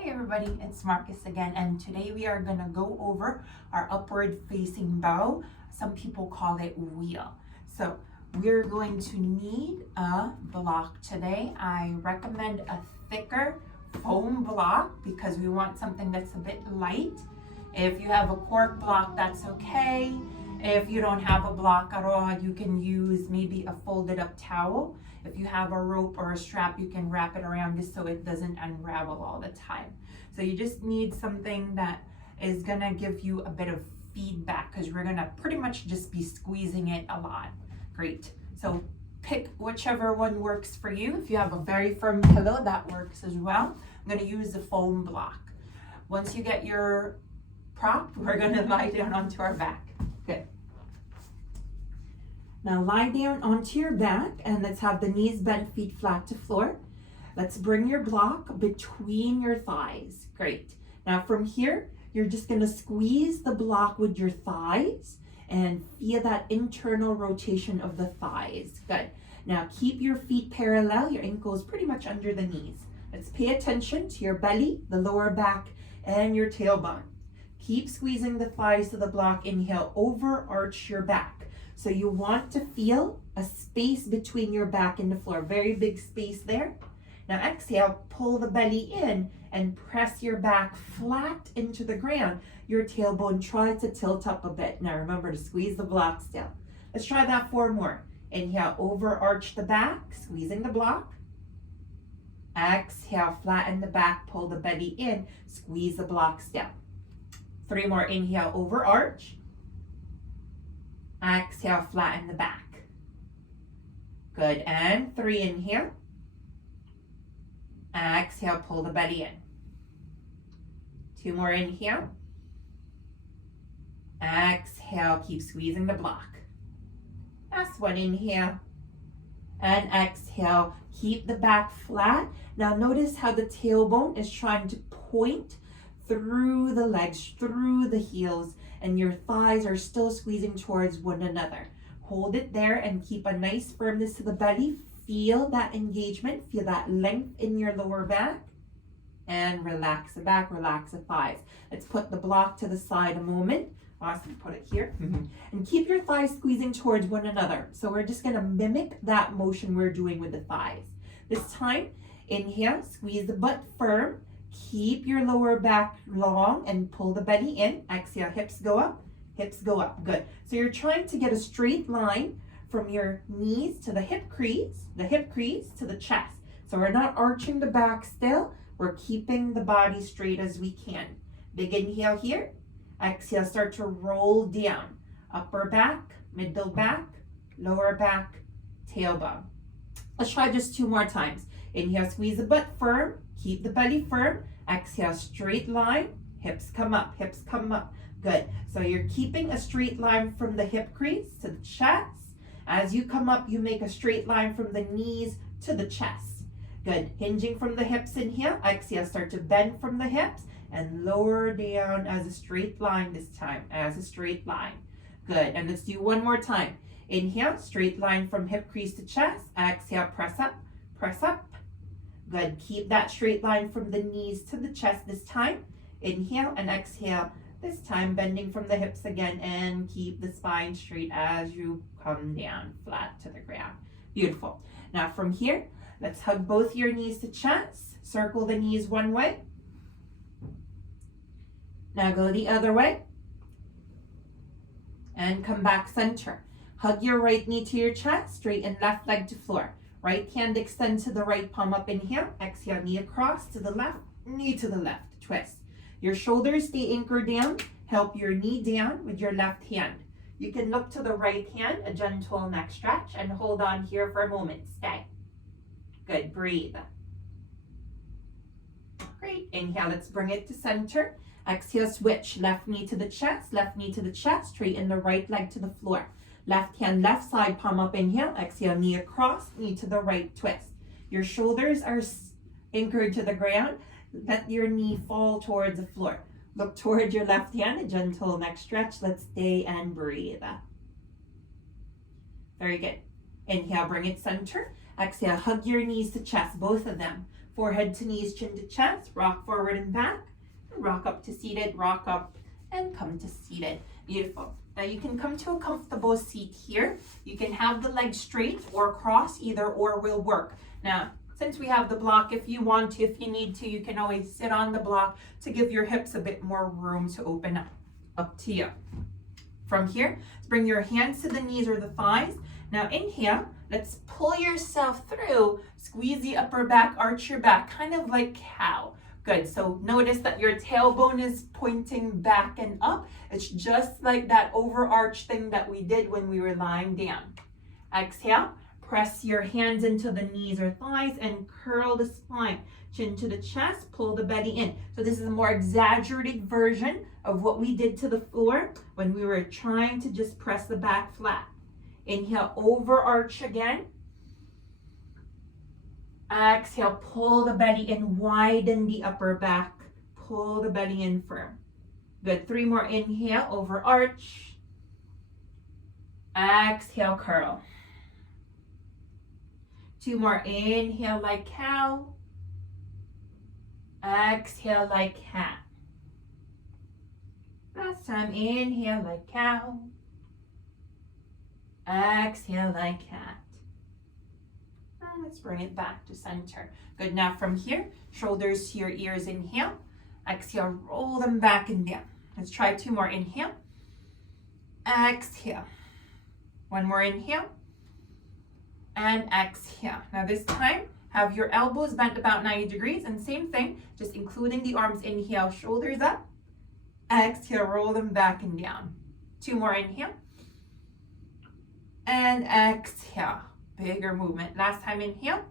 Hey everybody, it's Marcus again, and today we are gonna go over our upward facing bow. Some people call it wheel. So we're going to need a block today. I recommend a thicker foam block because we want something that's a bit light. If you have a cork block, that's okay. If you don't have a block at all, you can use maybe a folded up towel. If you have a rope or a strap, you can wrap it around just so it doesn't unravel all the time. So you just need something that is gonna give you a bit of feedback because we're gonna pretty much just be squeezing it a lot. Great. So pick whichever one works for you. If you have a very firm pillow, that works as well. I'm gonna use the foam block. Once you get your prop, we're gonna lie down onto our back. Good. Now lie down onto your back and let's have the knees bent, feet flat to floor. Let's bring your block between your thighs. Great. Now from here, you're just gonna squeeze the block with your thighs and feel that internal rotation of the thighs. Good. Now keep your feet parallel, your ankles pretty much under the knees. Let's pay attention to your belly, the lower back, and your tailbone. Keep squeezing the thighs to the block. Inhale, overarch your back. So you want to feel a space between your back and the floor, very big space there. Now exhale, pull the belly in and press your back flat into the ground. Your tailbone tries to tilt up a bit. Now remember to squeeze the block still. Let's try that 4 more. Inhale, overarch the back, squeezing the block. Exhale, flatten the back, pull the belly in, squeeze the block still. 3 more, inhale, overarch. Exhale, flatten the back. Good, and 3, inhale. Exhale, pull the belly in. 2 more, inhale. Exhale, keep squeezing the block. Last 1, inhale. And exhale, keep the back flat. Now notice how the tailbone is trying to point through the legs, through the heels, and your thighs are still squeezing towards one another. Hold it there and keep a nice firmness to the belly. Feel that engagement, feel that length in your lower back, and relax the back, relax the thighs. Let's put the block to the side a moment. Awesome, put it here. And keep your thighs squeezing towards one another. So we're just gonna mimic that motion we're doing with the thighs. This time, inhale, squeeze the butt firm. Keep your lower back long and pull the belly in. Exhale, hips go up, hips go up. Good. So you're trying to get a straight line from your knees to the hip crease to the chest. So we're not arching the back still. We're keeping the body straight as we can. Big inhale here. Exhale, start to roll down. Upper back, middle back, lower back, tailbone. Let's try just 2 more times. Inhale, squeeze the butt firm. Keep the belly firm. Exhale, straight line. Hips come up, hips come up. Good. So you're keeping a straight line from the hip crease to the chest. As you come up, you make a straight line from the knees to the chest. Good. Hinging from the hips, inhale. Exhale, start to bend from the hips and lower down as a straight line this time, as a straight line. Good. And let's do 1 more time. Inhale, straight line from hip crease to chest. Exhale, press up, press up. Good. Keep that straight line from the knees to the chest this time. Inhale and exhale. This time bending from the hips again and keep the spine straight as you come down flat to the ground. Beautiful. Now from here, let's hug both your knees to chest. Circle the knees one way. Now go the other way. And come back center. Hug your right knee to your chest. Straighten left leg to floor. Right hand extend to the right palm up, inhale. Exhale, knee across to the left, knee to the left, twist. Your shoulders stay anchored down. Help your knee down with your left hand. You can look to the right hand, a gentle neck stretch, and hold on here for a moment. Stay. Good, breathe. Great, inhale, let's bring it to center. Exhale, switch, left knee to the chest, straighten the right leg to the floor. Left hand, left side, palm up, inhale. Exhale, knee across, knee to the right, twist. Your shoulders are anchored to the ground. Let your knee fall towards the floor. Look towards your left hand, a gentle neck stretch. Let's stay and breathe. Very good. Inhale, bring it center. Exhale, hug your knees to chest, both of them. Forehead to knees, chin to chest. Rock forward and back. Rock up to seated, rock up and come to seated. Beautiful. Now you can come to a comfortable seat here. You can have the legs straight or cross, either or will work. Now, since we have the block, if you want to, if you need to, you can always sit on the block to give your hips a bit more room to open up. Up to you. From here, bring your hands to the knees or the thighs. Now inhale, let's pull yourself through. Squeeze the upper back, arch your back, kind of like cow. Good, so notice that your tailbone is pointing back and up. It's just like that overarch thing that we did when we were lying down. Exhale, press your hands into the knees or thighs and curl the spine. Chin to the chest, pull the belly in. So this is a more exaggerated version of what we did to the floor when we were trying to just press the back flat. Inhale, overarch again. Exhale, pull the belly in, widen the upper back. Pull the belly in firm. Good, 3 more. Inhale, overarch. Exhale, curl. 2 more. Inhale like cow. Exhale like cat. Last time, inhale like cow. Exhale like cat. And let's bring it back to center. Good, now from here, shoulders to your ears, inhale. Exhale, roll them back and down. Let's try 2 more. Inhale. Exhale. 1 more. Inhale. And exhale. Now this time, have your elbows bent about 90 degrees, and same thing, just including the arms. Inhale, shoulders up. Exhale, roll them back and down. 2 more. Inhale. And exhale. Bigger movement. Last time, inhale.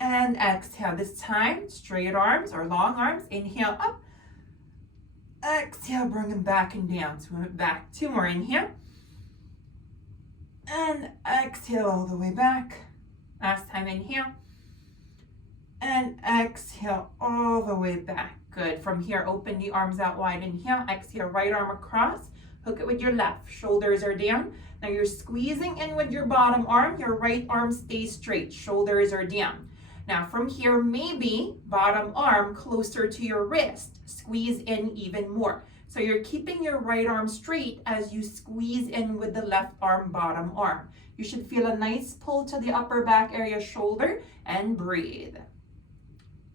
And exhale. This time, straight arms or long arms. Inhale, up. Exhale, bring them back and down. Swim it back. 2 more. Inhale. And exhale all the way back. Last time, inhale. And exhale all the way back. Good. From here, open the arms out wide. Inhale. Exhale, right arm across. Hook it with your left. Shoulders are down. Now you're squeezing in with your bottom arm. Your right arm stays straight. Shoulders are down. Now from here, maybe bottom arm closer to your wrist. Squeeze in even more. So you're keeping your right arm straight as you squeeze in with the left arm, bottom arm. You should feel a nice pull to the upper back area, shoulder, and breathe.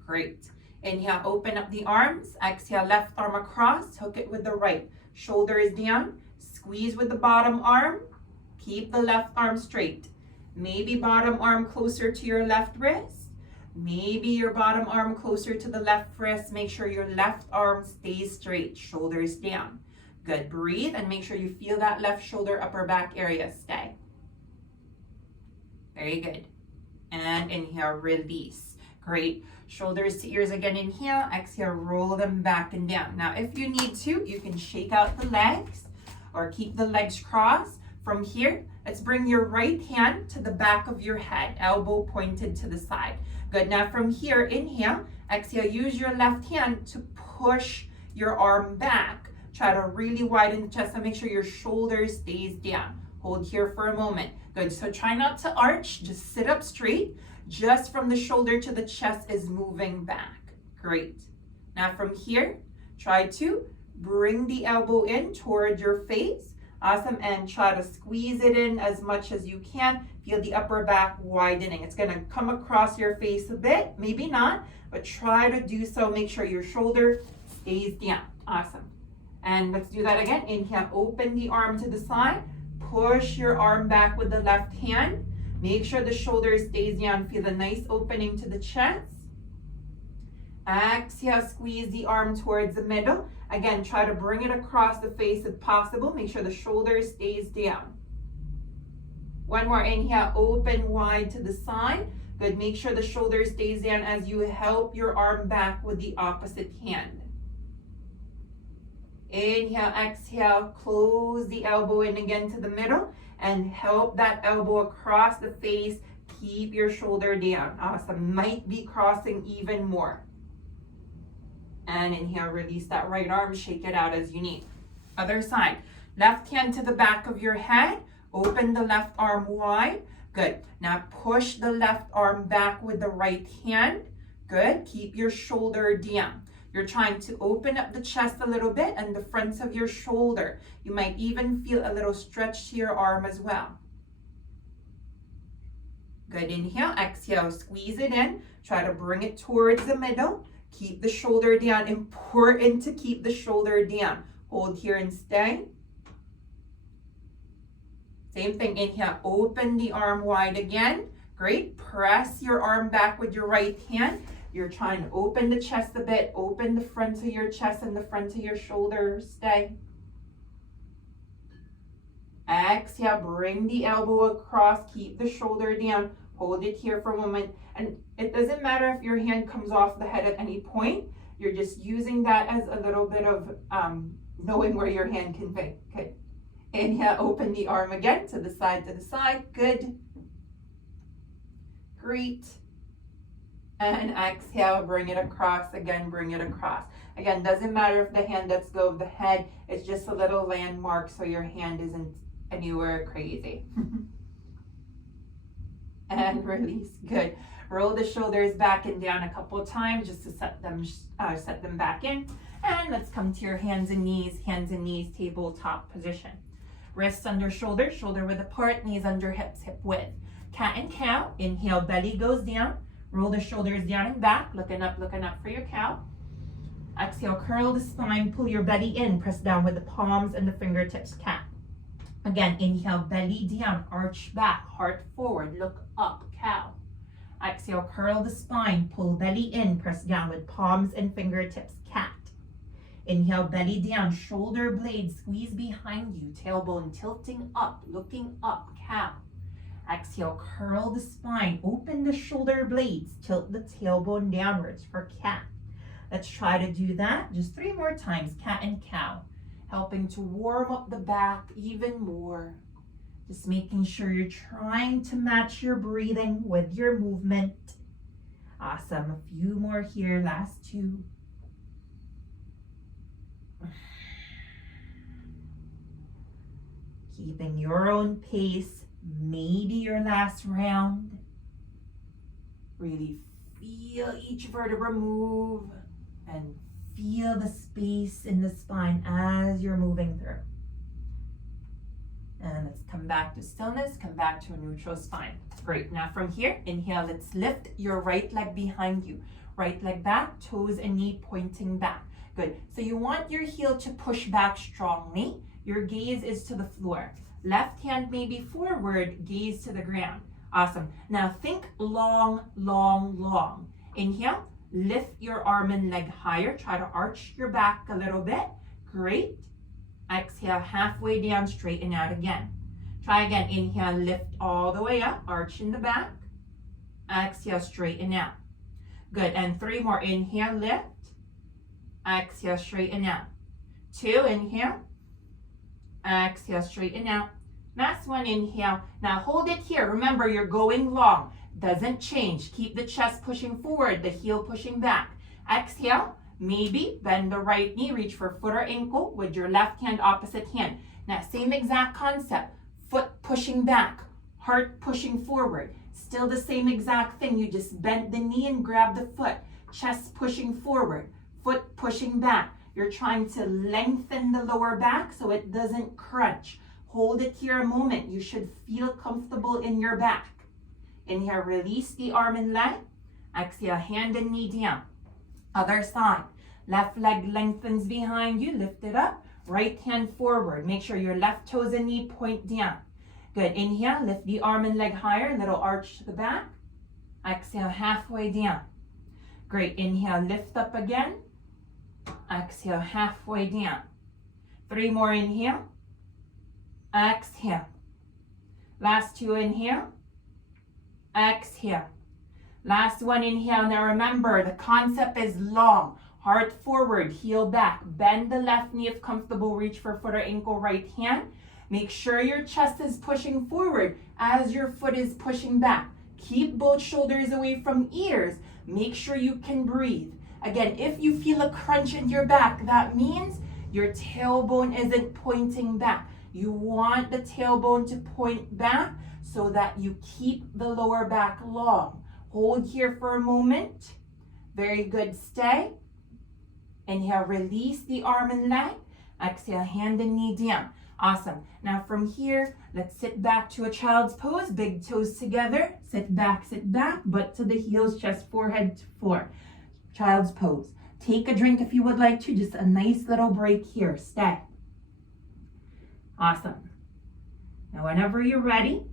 Great. Inhale, open up the arms. Exhale, left arm across. Hook it with the right. Shoulder is down. Squeeze with the bottom arm. Keep the left arm straight. Maybe bottom arm closer to your left wrist. Maybe your bottom arm closer to the left wrist. Make sure your left arm stays straight. Shoulders down. Good. Breathe and make sure you feel that left shoulder, upper back area stay. Very good. And inhale, release. Great. Shoulders to ears again. Inhale. Exhale, roll them back and down. Now, if you need to, you can shake out the legs or keep the legs crossed. From here, let's bring your right hand to the back of your head, elbow pointed to the side. Good. Now from here, inhale. Exhale, use your left hand to push your arm back. Try to really widen the chest and make sure your shoulder stays down. Hold here for a moment. Good. So try not to arch. Just sit up straight. Just from the shoulder to the chest is moving back. Great. Now from here, try to bring the elbow in toward your face. Awesome. And try to squeeze it in as much as you can. Feel the upper back widening. It's going to come across your face a bit. Maybe not, but try to do so. Make sure your shoulder stays down. Awesome. And let's do that again. Inhale, open the arm to the side. Push your arm back with the left hand. Make sure the shoulder stays down. Feel a nice opening to the chest. Exhale, squeeze the arm towards the middle. Again, try to bring it across the face if possible. Make sure the shoulder stays down. 1 more. Inhale, open wide to the side. Good. Make sure the shoulder stays down as you help your arm back with the opposite hand. Inhale, exhale, close the elbow in again to the middle and help that elbow across the face. Keep your shoulder down. Awesome. Might be crossing even more. And inhale, release that right arm, shake it out as you need. Other side. Left hand to the back of your head. Open the left arm wide. Good. Now push the left arm back with the right hand. Good. Keep your shoulder down. You're trying to open up the chest a little bit and the fronts of your shoulder. You might even feel a little stretch to your arm as well. Good. Inhale, exhale, squeeze it in. Try to bring it towards the middle. Keep the shoulder down. Important to keep the shoulder down. Hold here and stay. Same thing, inhale, open the arm wide again. Great. Press your arm back with your right hand. You're trying to open the chest a bit, open the front of your chest and the front of your shoulders. Stay. Exhale, bring the elbow across, keep the shoulder down, hold it here for a moment. And it doesn't matter if your hand comes off the head at any point, you're just using that as a little bit of knowing where your hand can be. Okay. Inhale, open the arm again to the side, good. Great. And exhale, bring it across again, bring it across. Again, doesn't matter if the hand lets go of the head, it's just a little landmark so your hand isn't anywhere crazy. And release, good. Roll the shoulders back and down a couple of times just to set them back in. And let's come to your hands and knees, tabletop position. Wrists under shoulders, shoulder width apart, knees under hips, hip width. Cat and cow, inhale, belly goes down. Roll the shoulders down and back, looking up for your cow. Exhale, curl the spine, pull your belly in, press down with the palms and the fingertips, cat. Again, inhale, belly down, arch back, heart forward, look up, cow. Exhale, curl the spine, pull belly in, press down with palms and fingertips, cat. Inhale, belly down, shoulder blades squeeze behind you, tailbone tilting up, looking up, cow. Exhale, curl the spine, open the shoulder blades, tilt the tailbone downwards for cat. Let's try to do that just 3 more times, cat and cow, helping to warm up the back even more. Just making sure you're trying to match your breathing with your movement. Awesome, a few more here, last 2. Keeping your own pace. Maybe your last round. Really feel each vertebra move and feel the space in the spine as you're moving through. And let's come back to stillness, come back to a neutral spine. Great, now from here, inhale, let's lift your right leg behind you. Right leg back, toes and knee pointing back. Good, so you want your heel to push back strongly. Your gaze is to the floor. Left hand may be forward, gaze to the ground. Awesome. Now think long, long, long. Inhale, lift your arm and leg higher. Try to arch your back a little bit. Great. Exhale, halfway down, straighten out again. Try again. Inhale, lift all the way up, arch in the back. Exhale, straighten out. Good, and 3 more. Inhale, lift. Exhale, straighten out. 2, inhale. Exhale, straighten out. Last 1, inhale. Now hold it here. Remember, you're going long. Doesn't change. Keep the chest pushing forward, the heel pushing back. Exhale, maybe bend the right knee, reach for foot or ankle with your left hand, opposite hand. Now, same exact concept. Foot pushing back, heart pushing forward. Still the same exact thing. You just bend the knee and grab the foot. Chest pushing forward, foot pushing back. You're trying to lengthen the lower back so it doesn't crunch. Hold it here a moment. You should feel comfortable in your back. Inhale, release the arm and leg. Exhale, hand and knee down. Other side. Left leg lengthens behind you. Lift it up. Right hand forward. Make sure your left toes and knee point down. Good. Inhale, lift the arm and leg higher. Little arch to the back. Exhale, halfway down. Great. Inhale, lift up again. Exhale, halfway down. 3 more, inhale. Exhale. Last 2, inhale. Exhale. Last 1, inhale. Now remember, the concept is long. Heart forward, heel back. Bend the left knee if comfortable. Reach for foot or ankle, right hand. Make sure your chest is pushing forward as your foot is pushing back. Keep both shoulders away from ears. Make sure you can breathe. Again, if you feel a crunch in your back, that means your tailbone isn't pointing back. You want the tailbone to point back so that you keep the lower back long. Hold here for a moment. Very good, stay. Inhale, release the arm and leg. Exhale, hand and knee down. Awesome. Now from here, let's sit back to a child's pose. Big toes together. Sit back, butt to the heels, chest, forehead to floor. Child's pose. Take a drink if you would like to. Just a nice little break here. Stay. Awesome. Now whenever you're ready,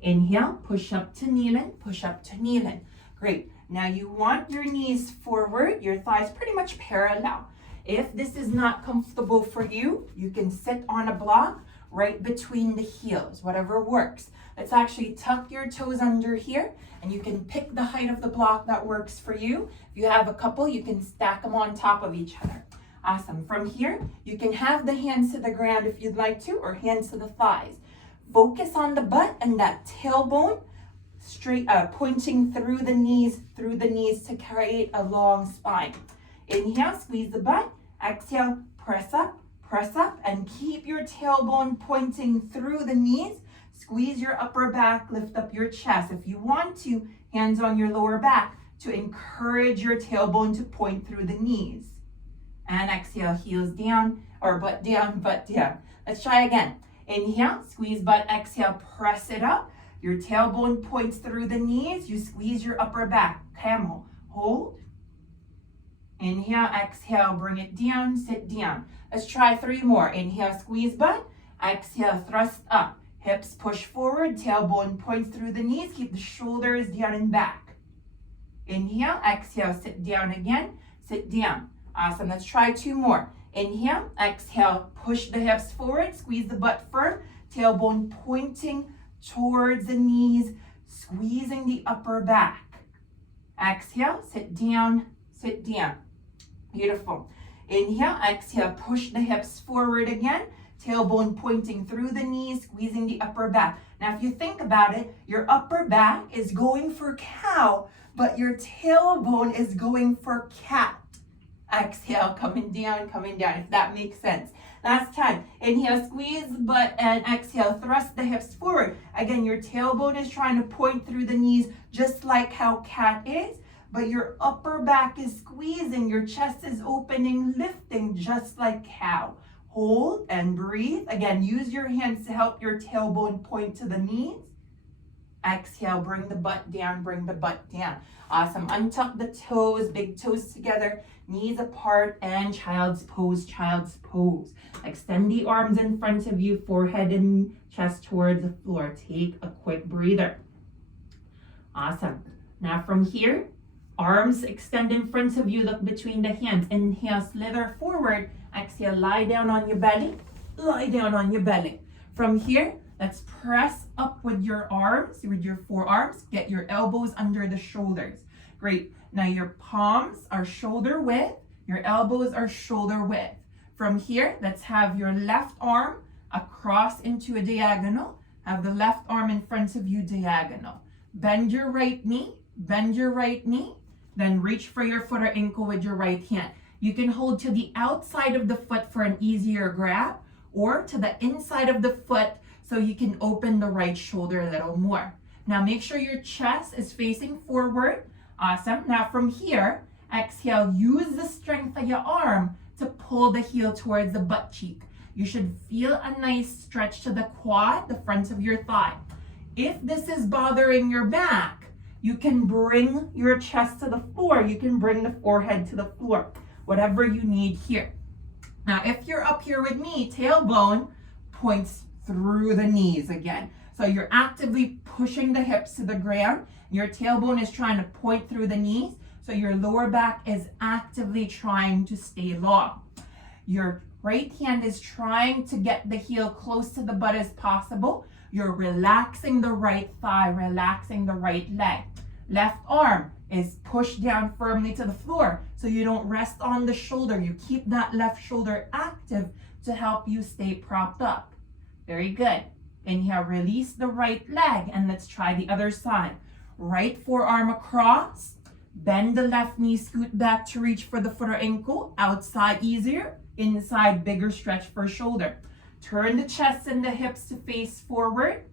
inhale, push up to kneeling, push up to kneeling. Great. Now you want your knees forward, your thighs pretty much parallel. If this is not comfortable for you, you can sit on a block right between the heels, whatever works. Let's actually tuck your toes under here, and you can pick the height of the block that works for you. If you have a couple, you can stack them on top of each other. Awesome. From here, you can have the hands to the ground if you'd like to, or hands to the thighs. Focus on the butt and that tailbone straight pointing through the knees to create a long spine. Inhale, squeeze the butt. Exhale, press up, and keep your tailbone pointing through the knees. Squeeze your upper back, lift up your chest. If you want to, hands on your lower back to encourage your tailbone to point through the knees. And exhale, heels down, or butt down. Let's try again. Inhale, squeeze butt, exhale, press it up. Your tailbone points through the knees. You squeeze your upper back. Camel. Hold. Inhale, exhale, bring it down, sit down. Let's try 3 more. Inhale, squeeze butt. Exhale, thrust up. Hips push forward. Tailbone points through the knees. Keep the shoulders down and back. Inhale, exhale, sit down again. Sit down. Awesome. Let's try 2 more. Inhale, exhale, push the hips forward. Squeeze the butt firm. Tailbone pointing towards the knees, squeezing the upper back. Exhale, sit down, sit down. Beautiful. Inhale, exhale, push the hips forward again. Tailbone pointing through the knees, squeezing the upper back. Now, if you think about it, your upper back is going for cow, but your tailbone is going for cat. Exhale, coming down, if that makes sense. Last time. Inhale, squeeze butt, and exhale, thrust the hips forward. Again, your tailbone is trying to point through the knees just like how cat is, but your upper back is squeezing, your chest is opening, lifting just like cow. Hold and breathe. Again, use your hands to help your tailbone point to the knees. Exhale, bring the butt down, Awesome. Untuck the toes, big toes together, knees apart, and child's pose, Extend the arms in front of you, forehead and chest towards the floor. Take a quick breather. Awesome. Now from here, arms extend in front of you, look between the hands. Inhale, slither forward. Exhale, lie down on your belly. From here, let's press up with your arms, with your forearms. Get your elbows under the shoulders. Great. Now your palms are shoulder width. Your elbows are shoulder width. From here, let's have your left arm across into a diagonal. Have the left arm in front of you, diagonal. Bend your right knee. Then reach for your foot or ankle with your right hand. You can hold to the outside of the foot for an easier grab, or to the inside of the foot so you can open the right shoulder a little more. Now make sure your chest is facing forward. Awesome. Now from here, exhale, use the strength of your arm to pull the heel towards the butt cheek. You should feel a nice stretch to the quad, the front of your thigh. If this is bothering your back, you can bring your chest to the floor. You can bring the forehead to the floor, whatever you need here. Now, if you're up here with me, tailbone points through the knees again. So you're actively pushing the hips to the ground. Your tailbone is trying to point through the knees. So your lower back is actively trying to stay long. Your right hand is trying to get the heel close to the butt as possible. You're relaxing the right thigh, relaxing the right leg. Left arm is pushed down firmly to the floor so you don't rest on the shoulder. You keep that left shoulder active to help you stay propped up. Very good. Inhale, release the right leg, and let's try the other side. Right forearm across. Bend the left knee, scoot back to reach for the foot or ankle. Outside easier, inside bigger stretch for shoulder. Turn the chest and the hips to face forward.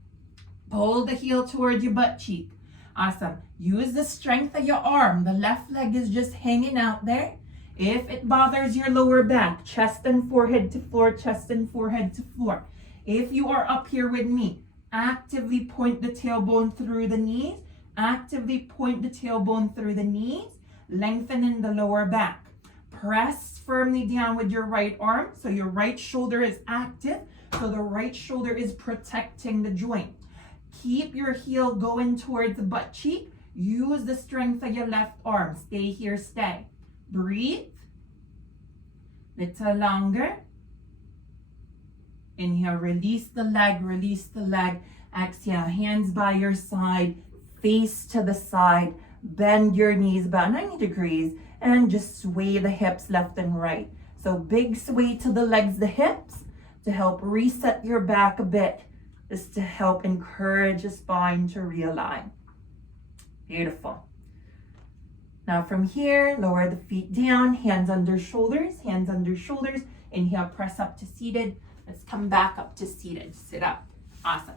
Pull the heel toward your butt cheek. Awesome. Use the strength of your arm. The left leg is just hanging out there. If it bothers your lower back, chest and forehead to floor, chest and forehead to floor. If you are up here with me, actively point the tailbone through the knees. Actively point the tailbone through the knees, lengthening the lower back. Press firmly down with your right arm so your right shoulder is active, so the right shoulder is protecting the joint. Keep your heel going towards the butt cheek. Use the strength of your left arm. Stay here, stay. Breathe. Little longer. Inhale, release the leg, release the leg. Exhale, hands by your side, face to the side. Bend your knees about 90 degrees and just sway the hips left and right. So big sway to the legs, the hips, to help reset your back a bit. Is to help encourage the spine to realign. Beautiful. Now from here, lower the feet down, hands under shoulders, hands under shoulders. Inhale, press up to seated. Let's come back up to seated. Sit up. Awesome.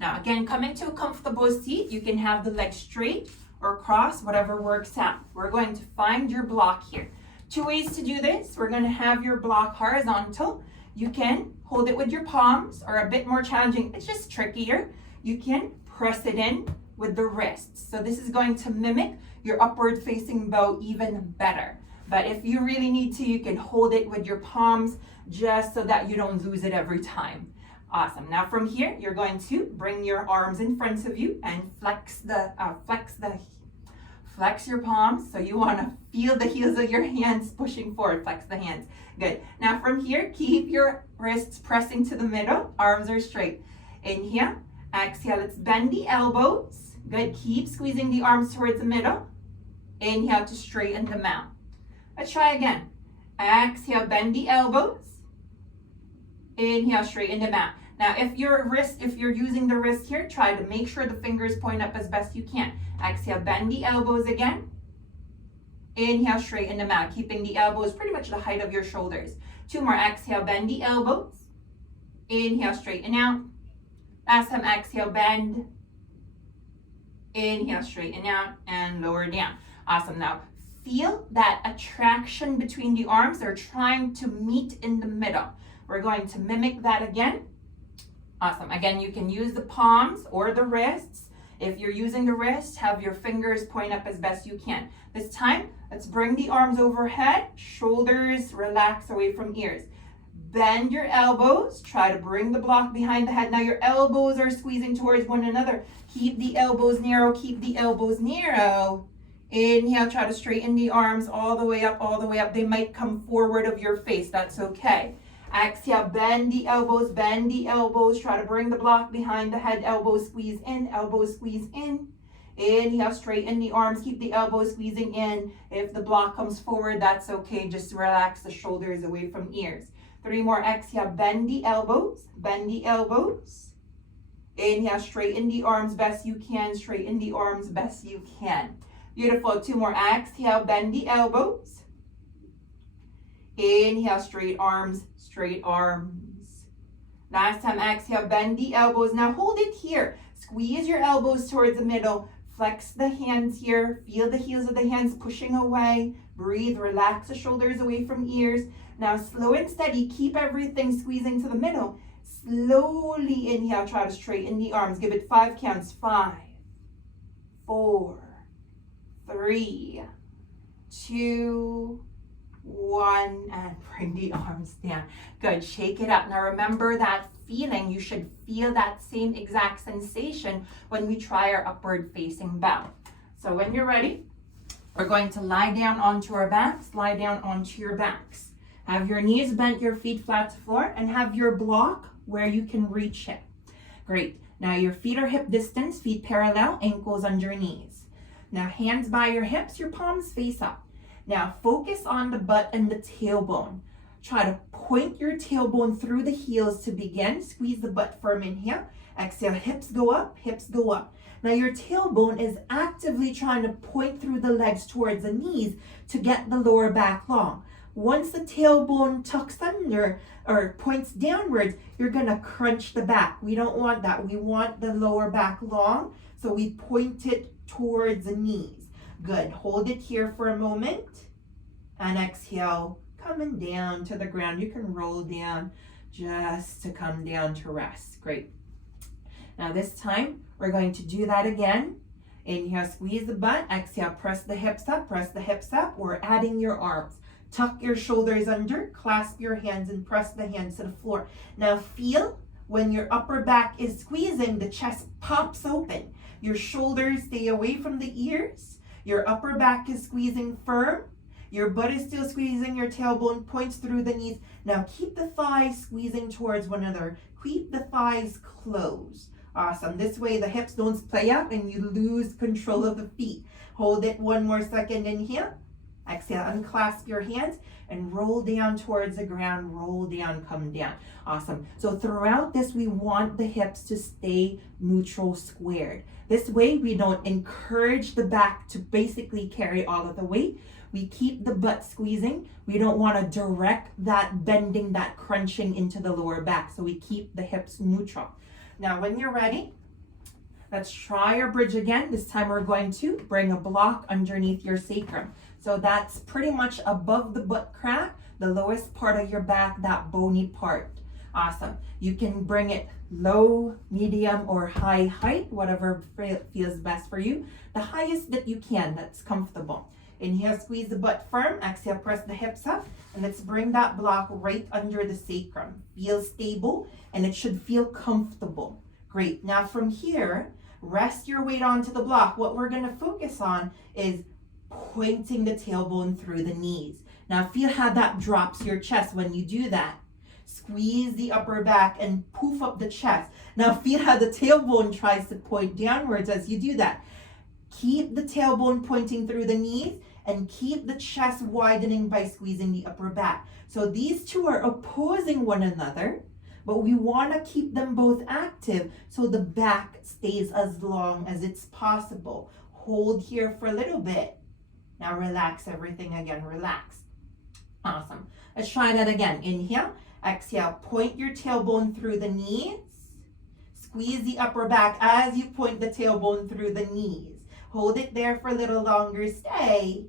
Now again, come into a comfortable seat. You can have the legs straight or cross, whatever works out. We're going to find your block here. 2 ways to do this. We're going to have your block horizontal. You can hold it with your palms, or a bit more challenging, it's just trickier. You can press it in with the wrists. So this is going to mimic your upward facing bow even better. But if you really need to, you can hold it with your palms just so that you don't lose it every time. Awesome. Now from here, you're going to bring your arms in front of you and flex your palms. So you want to feel the heels of your hands pushing forward. Flex the hands. Good. Now from here, keep your wrists pressing to the middle. Arms are straight. Inhale. Exhale. Let's bend the elbows. Good. Keep squeezing the arms towards the middle. Inhale to straighten them out. Let's try again. Exhale. Bend the elbows. Inhale. Straighten them out. Now, if you're using the wrist here, try to make sure the fingers point up as best you can. Exhale, bend the elbows again. Inhale, straighten them out, keeping the elbows pretty much the height of your shoulders. 2 more. Exhale, bend the elbows. Inhale, straighten out. Last time, exhale, bend. Inhale, straighten out, and lower down. Awesome. Now, feel that attraction between the arms. They're trying to meet in the middle. We're going to mimic that again. Awesome. Again, you can use the palms or the wrists. If you're using the wrist, have your fingers point up as best you can. This time, let's bring the arms overhead, shoulders relax away from ears. Bend your elbows. Try to bring the block behind the head. Now your elbows are squeezing towards one another. Keep the elbows narrow. Keep the elbows narrow. Inhale, try to straighten the arms all the way up, all the way up. They might come forward of your face. That's okay. Exhale, bend the elbows, bend the elbows. Try to bring the block behind the head. Elbows squeeze in, elbows squeeze in. Inhale, straighten the arms. Keep the elbows squeezing in. If the block comes forward, that's okay. Just relax the shoulders away from ears. 3 more. Exhale, bend the elbows, bend the elbows. Inhale, straighten the arms best you can. Straighten the arms best you can. Beautiful. 2 more. Exhale, bend the elbows. Inhale, straight arms, straight arms. Last time, exhale, bend the elbows. Now hold it here. Squeeze your elbows towards the middle. Flex the hands here. Feel the heels of the hands pushing away. Breathe, relax the shoulders away from ears. Now slow and steady, keep everything squeezing to the middle. Slowly inhale, try to straighten the arms. Give it 5 counts. 5, 4, 3, 2, 1, and bring the arms down. Good, shake it up. Now remember that feeling. You should feel that same exact sensation when we try our upward facing bow. So when you're ready, we're going to lie down onto our backs, lie down onto your backs. Have your knees bent, your feet flat to floor, and have your block where you can reach it. Great. Now your feet are hip distance, feet parallel, ankles under knees. Now hands by your hips, your palms face up. Now focus on the butt and the tailbone. Try to point your tailbone through the heels to begin. Squeeze the butt firm. Inhale. Exhale. Hips go up. Hips go up. Now your tailbone is actively trying to point through the legs towards the knees to get the lower back long. Once the tailbone tucks under or points downwards, you're gonna crunch the back. We don't want that. We want the lower back long, so we point it towards the knees. Good, hold it here for a moment, and exhale, coming down to the ground. You can roll down just to come down to rest. Great. Now this time, we're going to do that again. Inhale, squeeze the butt. Exhale, press the hips up, press the hips up. We're adding your arms. Tuck your shoulders under, clasp your hands, and press the hands to the floor. Now feel when your upper back is squeezing, the chest pops open. Your shoulders stay away from the ears. Your upper back is squeezing firm. Your butt is still squeezing, your tailbone points through the knees. Now keep the thighs squeezing towards one another. Keep the thighs closed. Awesome. This way the hips don't splay out and you lose control of the feet. Hold it one more second. Inhale. Exhale, unclasp your hands and roll down towards the ground. Roll down, come down. Awesome. So throughout this, we want the hips to stay neutral squared. This way we don't encourage the back to basically carry all of the weight. We keep the butt squeezing. We don't want to direct that bending, that crunching into the lower back. So we keep the hips neutral. Now, when you're ready, let's try our bridge again. This time we're going to bring a block underneath your sacrum. So that's pretty much above the butt crack, the lowest part of your back, that bony part. Awesome. You can bring it low, medium, or high height, whatever feels best for you. The highest that you can, that's comfortable. Inhale, squeeze the butt firm. Exhale, press the hips up. And let's bring that block right under the sacrum. Feel stable, and it should feel comfortable. Great. Now from here, rest your weight onto the block. What we're going to focus on is pointing the tailbone through the knees. Now feel how that drops your chest when you do that. Squeeze the upper back and poof up the chest. Now feel how the tailbone tries to point downwards as you do that. Keep the tailbone pointing through the knees and keep the chest widening by squeezing the upper back. So these two are opposing one another, but we want to keep them both active so the back stays as long as it's possible. Hold here for a little bit. Now relax everything again, relax. Awesome. Let's try that again. Inhale, exhale, point your tailbone through the knees. Squeeze the upper back as you point the tailbone through the knees. Hold it there for a little longer, stay.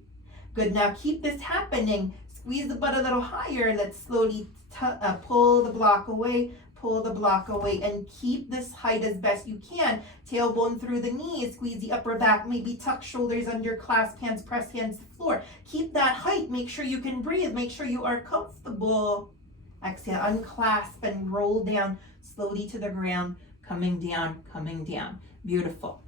Good, now keep this happening. Squeeze the butt a little higher. Let's slowly pull the block away, and keep this height as best you can. Tailbone through the knees, squeeze the upper back, maybe tuck shoulders under, clasp hands, press hands to the floor. Keep that height, make sure you can breathe, make sure you are comfortable. Exhale, unclasp and roll down slowly to the ground, coming down, coming down. Beautiful.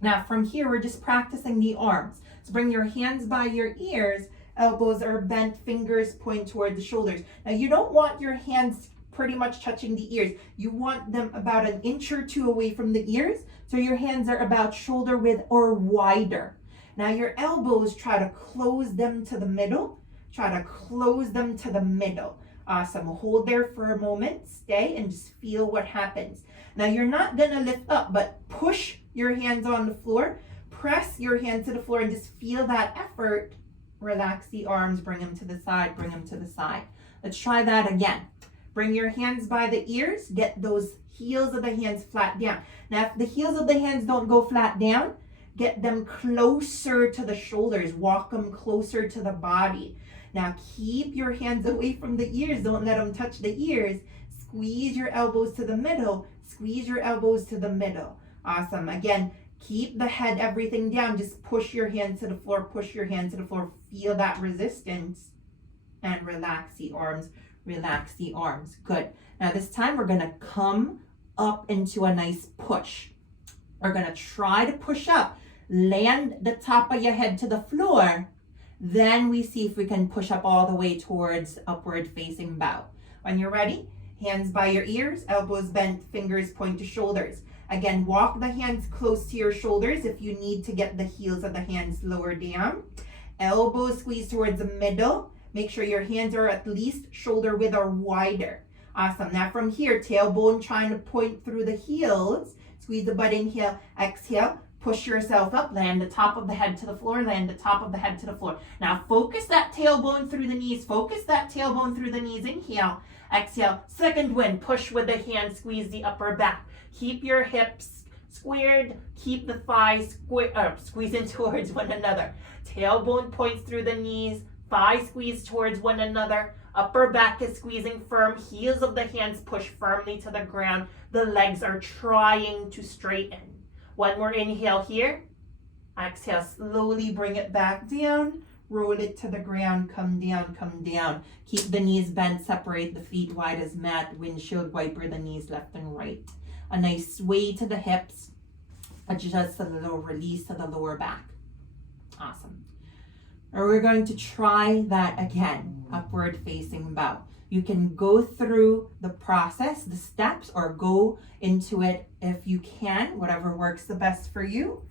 Now from here, we're just practicing the arms. So bring your hands by your ears, elbows are bent, fingers point toward the shoulders. Now you don't want your hands pretty much touching the ears. You want them about an inch or two away from the ears, so your hands are about shoulder width or wider. Now your elbows, try to close them to the middle. Try to close them to the middle. Awesome. Hold there for a moment, stay, and just feel what happens. Now you're not gonna lift up, but push your hands on the floor. Press your hands to the floor and just feel that effort. Relax the arms, bring them to the side, bring them to the side. Let's try that again. Bring your hands by the ears, get those heels of the hands flat down. Now if the heels of the hands don't go flat down, get them closer to the shoulders, walk them closer to the body. Now keep your hands away from the ears, don't let them touch the ears. Squeeze your elbows to the middle, squeeze your elbows to the middle. Awesome. Again, keep the head, everything down. Just push your hands to the floor, push your hands to the floor. Feel that resistance and relax the arms, relax the arms. Good. Now this time we're going to come up into a nice push. We're going to try to push up, land the top of your head to the floor. Then we see if we can push up all the way towards upward facing bow. When you're ready, hands by your ears, elbows bent, fingers point to shoulders. Again, walk the hands close to your shoulders if you need to get the heels of the hands lower down. Elbows squeeze towards the middle. Make sure your hands are at least shoulder width or wider. Awesome. Now from here, tailbone trying to point through the heels. Squeeze the butt, inhale, exhale. Push yourself up, land the top of the head to the floor, land the top of the head to the floor. Now focus that tailbone through the knees, focus that tailbone through the knees. Inhale, exhale, second wind, push with the hand, squeeze the upper back. Keep your hips squared, keep the thighs squeezing towards one another. Tailbone points through the knees, thighs squeeze towards one another. Upper back is squeezing firm, heels of the hands push firmly to the ground. The legs are trying to straighten. One more inhale here. Exhale, slowly bring it back down. Roll it to the ground, come down, come down. Keep the knees bent, separate the feet wide as mat, windshield wiper the knees left and right. A nice sway to the hips, just a little release to the lower back. Awesome. Now we're going to try that again, upward facing bow. You can go through the process, the steps, or go into it if you can, whatever works the best for you.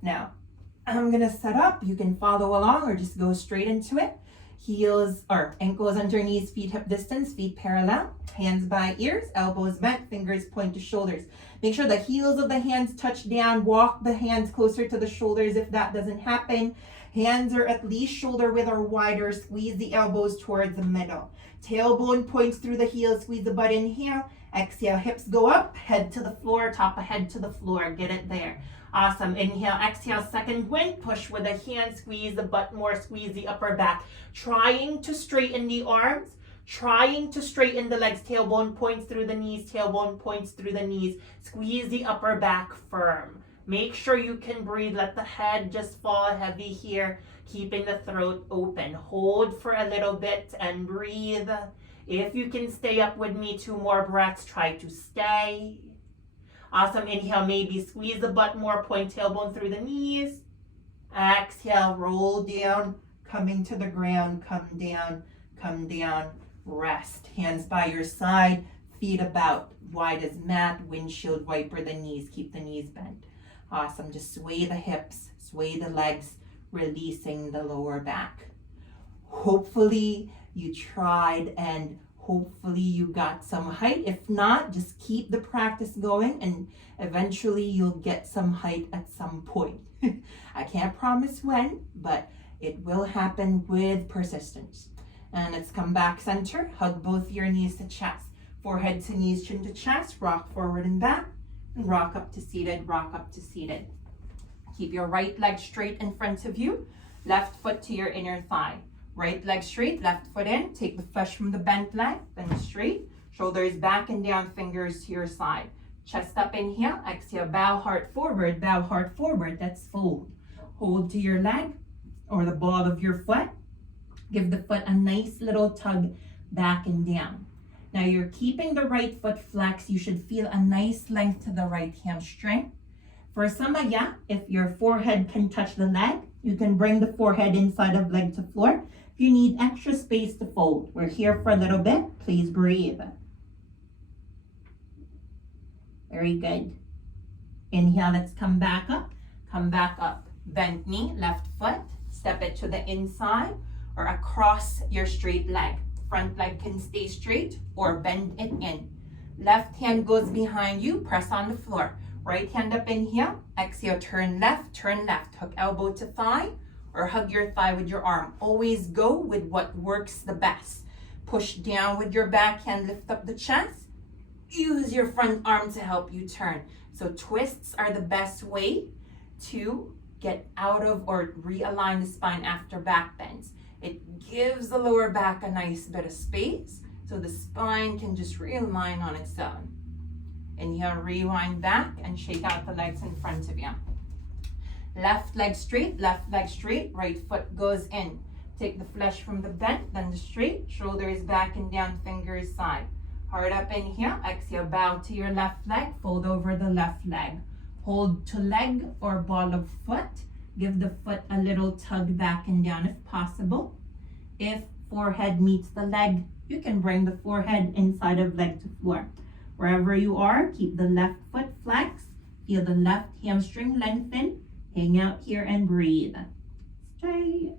Now, I'm gonna set up, you can follow along or just go straight into it. Heels or ankles under knees, feet hip distance, feet parallel, hands by ears, elbows bent, fingers point to shoulders. Make sure the heels of the hands touch down, walk the hands closer to the shoulders if that doesn't happen. Hands are at least shoulder width or wider, squeeze the elbows towards the middle. Tailbone points through the heels, squeeze the butt, inhale, exhale, hips go up, head to the floor, top of head to the floor, get it there. Awesome, inhale, exhale, second wind, push with the hand, squeeze the butt more, squeeze the upper back. Trying to straighten the arms, trying to straighten the legs, tailbone points through the knees, tailbone points through the knees, squeeze the upper back firm. Make sure you can breathe, let the head just fall heavy here, keeping the throat open. Hold for a little bit and breathe. If you can stay up with me 2 more breaths, try to stay. Awesome, inhale, maybe squeeze the butt more, point tailbone through the knees. Exhale, roll down, coming to the ground, come down, rest. Hands by your side, feet about wide as mat, windshield wiper the knees, keep the knees bent. Awesome, just sway the hips, sway the legs, releasing the lower back. Hopefully you tried and hopefully you got some height. If not, just keep the practice going and eventually you'll get some height at some point. I can't promise when, but it will happen with persistence. And let's come back center, hug both your knees to chest, forehead to knees, chin to chest, rock forward and back, and rock up to seated, rock up to seated. Keep your right leg straight in front of you, left foot to your inner thigh. Right leg straight, left foot in, take the flesh from the bent leg, bend straight, shoulders back and down, fingers to your side. Chest up, inhale, exhale, bow heart forward, that's fold. Hold to your leg or the ball of your foot. Give the foot a nice little tug back and down. Now you're keeping the right foot flexed. You should feel a nice length to the right hamstring. For some of ya, if your forehead can touch the leg, you can bring the forehead inside of leg to floor. If you need extra space to fold, we're here for a little bit. Please breathe. Very good. Inhale, let's come back up. Come back up. Bent knee, left foot. Step it to the inside or across your straight leg. Front leg can stay straight or bend it in. Left hand goes behind you, press on the floor. Right hand up, inhale, exhale, turn left, hook elbow to thigh or hug your thigh with your arm. Always go with what works the best. Push down with your back hand, lift up the chest. Use your front arm to help you turn. So twists are the best way to get out of or realign the spine after back bends. It gives the lower back a nice bit of space so the spine can just realign on its own. Inhale, rewind back and shake out the legs in front of you. Left leg straight, right foot goes in. Take the flesh from the bent, then the straight, shoulders back and down, fingers side. Hard up, inhale, exhale, bow to your left leg, fold over the left leg. Hold to leg or ball of foot. Give the foot a little tug back and down if possible. If forehead meets the leg, you can bring the forehead inside of leg to floor. Wherever you are, keep the left foot flexed. Feel the left hamstring lengthen. Hang out here and breathe. Straight.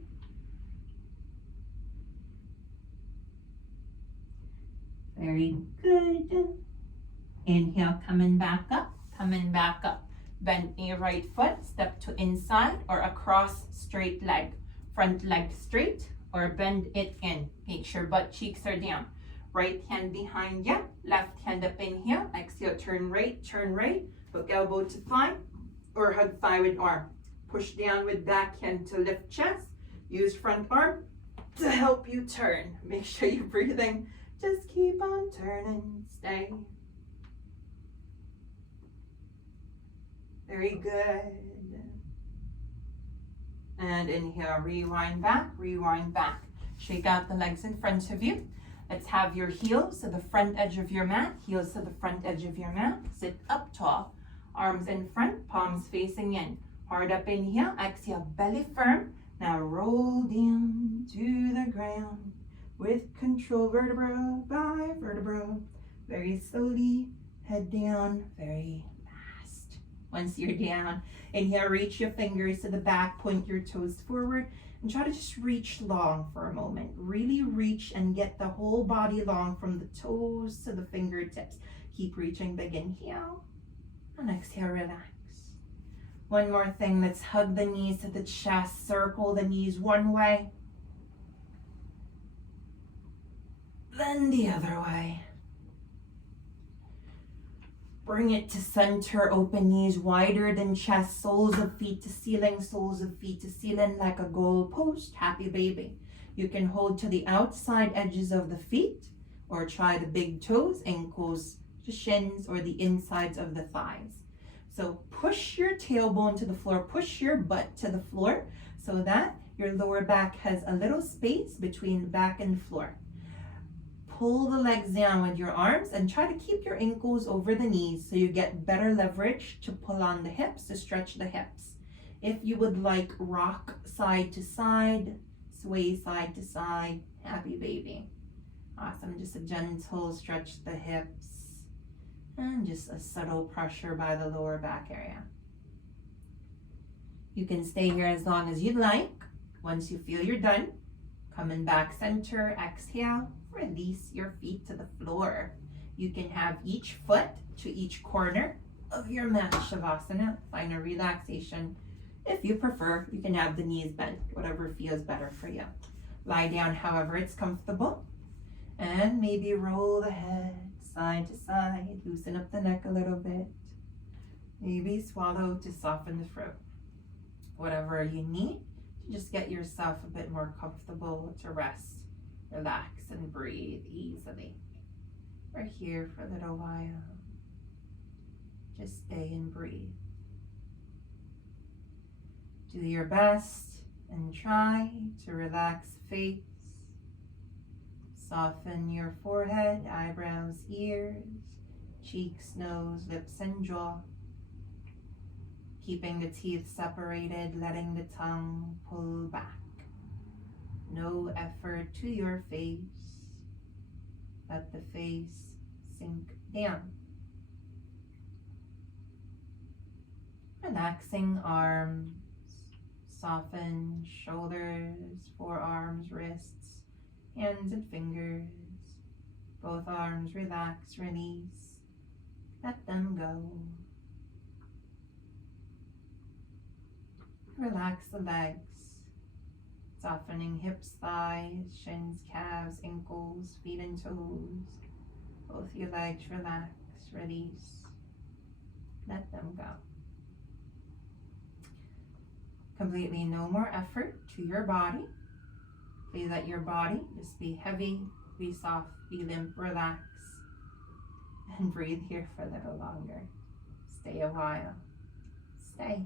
Very good. Inhale, coming back up, coming back up. Bend a right foot, step to inside or across straight leg. Front leg straight or bend it in. Make sure butt cheeks are down. Right hand behind you, left hand up in here. Exhale, turn right, hook elbow to thigh or hug thigh with arm. Push down with back hand to lift chest. Use front arm to help you turn. Make sure you're breathing. Just keep on turning, stay. Very good. And inhale, rewind back. Shake out the legs in front of you. Let's have your heels to the front edge of your mat. Heels to the front edge of your mat. Sit up tall. Arms in front, palms facing in. Hard up inhale, exhale, belly firm. Now roll down to the ground with control, vertebra by vertebra. Very slowly, head down, very fast. Once you're down, inhale, reach your fingers to the back, point your toes forward, and try to just reach long for a moment. Really reach and get the whole body long from the toes to the fingertips. Keep reaching, big inhale, and exhale, relax. One more thing, let's hug the knees to the chest, circle the knees one way, then the other way. Bring it to center, open knees wider than chest, soles of feet to ceiling, like a goal post, happy baby. You can hold to the outside edges of the feet or try the big toes, ankles to shins, or the insides of the thighs. So push your tailbone to the floor, push your butt to the floor so that your lower back has a little space between the back and the floor. Pull the legs down with your arms and try to keep your ankles over the knees so you get better leverage to pull on the hips, to stretch the hips. If you would like, rock side to side, sway side to side, happy baby. Awesome, just a gentle stretch the hips. And just a subtle pressure by the lower back area. You can stay here as long as you'd like. Once you feel you're done, come in back center, exhale, release your feet to the floor. You can have each foot to each corner of your mat, Shavasana. Find a relaxation. If you prefer, you can have the knees bent, whatever feels better for you. Lie down however it's comfortable. And maybe roll the head side to side, loosen up the neck a little bit. Maybe swallow to soften the throat. Whatever you need to just get yourself a bit more comfortable to rest, relax, and breathe easily. We're here for a little while. Just stay and breathe. Do your best and try to relax the face. Soften your forehead, eyebrows, ears, cheeks, nose, lips, and jaw. Keeping the teeth separated, letting the tongue pull back. No effort to your face. Let the face sink down. Relaxing arms, soften shoulders, forearms, wrists, hands and fingers. Both arms relax, release, let them go. Relax the legs, softening hips, thighs, shins, calves, ankles, feet and toes. Both your legs relax, release, let them go. Completely no more effort to your body. Please let your body just be heavy, be soft, be limp, relax, and breathe here for a little longer. Stay a while. Stay.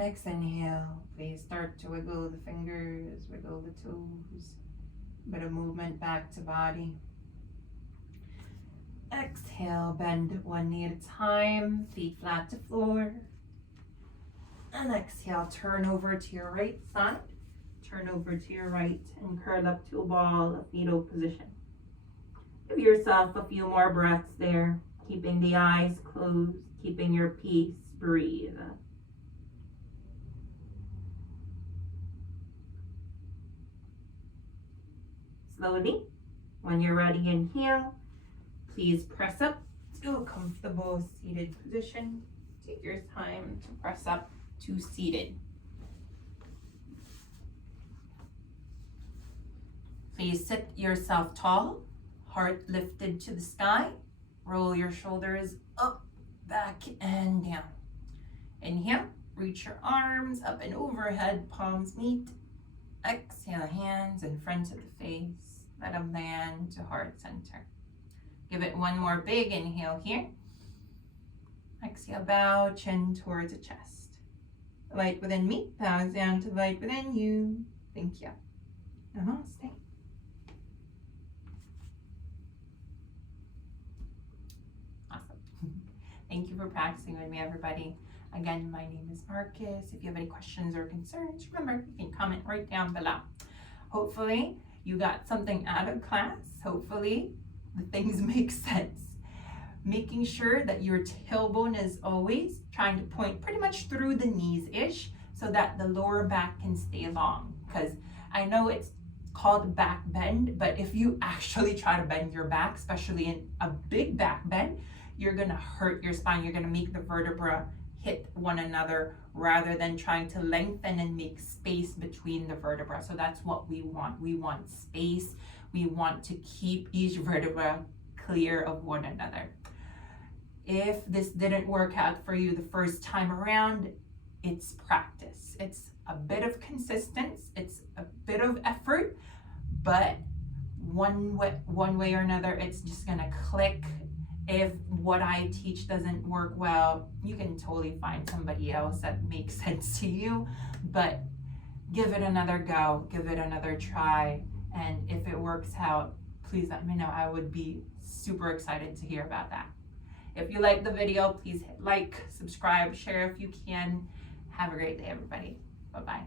next inhale, please start to wiggle the fingers, wiggle the toes. Bit of movement back to body. Exhale, bend one knee at a time, feet flat to floor. And exhale, turn over to your right side. Turn over to your right and curl up to a ball of fetal position. Give yourself a few more breaths there, keeping the eyes closed, keeping your peace. Breathe. Slowly, when you're ready, inhale. Please press up to a comfortable seated position. Take your time to press up to seated. Please sit yourself tall, heart lifted to the sky. Roll your shoulders up, back, and down. Inhale, reach your arms up and overhead, palms meet. Exhale, hands in front of the face. Let them land to heart center. Give it one more big inhale here. Exhale, bow, chin towards the chest. The light within me bows down to the light within you. Thank you. Namaste. Awesome. Thank you for practicing with me, everybody. Again, my name is Marcus. If you have any questions or concerns, remember, you can comment right down below. Hopefully, you got something out of class. Hopefully, the things make sense. Making sure that your tailbone is always trying to point pretty much through the knees-ish so that the lower back can stay long. Because I know it's called back bend, but if you actually try to bend your back, especially in a big back bend, you're gonna hurt your spine. You're gonna make the vertebra hit one another rather than trying to lengthen and make space between the vertebra. So that's what we want. We want space. We want to keep each vertebra clear of one another. If this didn't work out for you the first time around, it's practice. It's a bit of consistency. It's a bit of effort, but one way or another, it's just gonna click. If what I teach doesn't work well, you can totally find somebody else that makes sense to you, but give it another go, give it another try. And if it works out, please let me know. I would be super excited to hear about that. If you like the video, please hit like, subscribe, share if you can. Have a great day, everybody. Bye-bye.